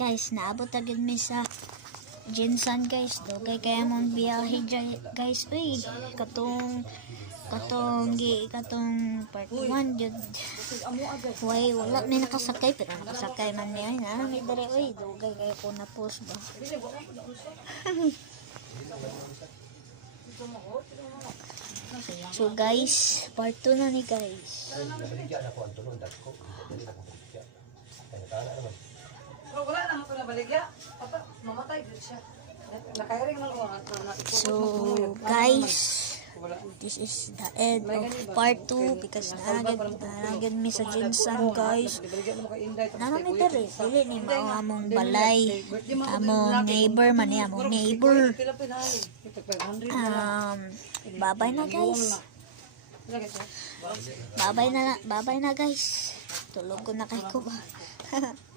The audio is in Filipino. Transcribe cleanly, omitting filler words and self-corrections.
guys, naabot agad mi sa Jinsan guys. Dugay kaya mong biyahe guys. Uy, katong part 1 jud. Way wala may nakasakay pero nakasakay man niya na may dere uy dugay kay ko na post ba. So guys, part 2 na ni guys. Wala naman ko na baligya. Papa, mamatay din siya. Nakairing man ko. So guys, this is the end of part 2 because naragad mi sa Jinsan guys. Nanami dere, dili ni mao among balay. Among neighbor man ni among neighbor. Bye-bye na guys. Bye-bye na guys. Tulog ko na kay ko ba.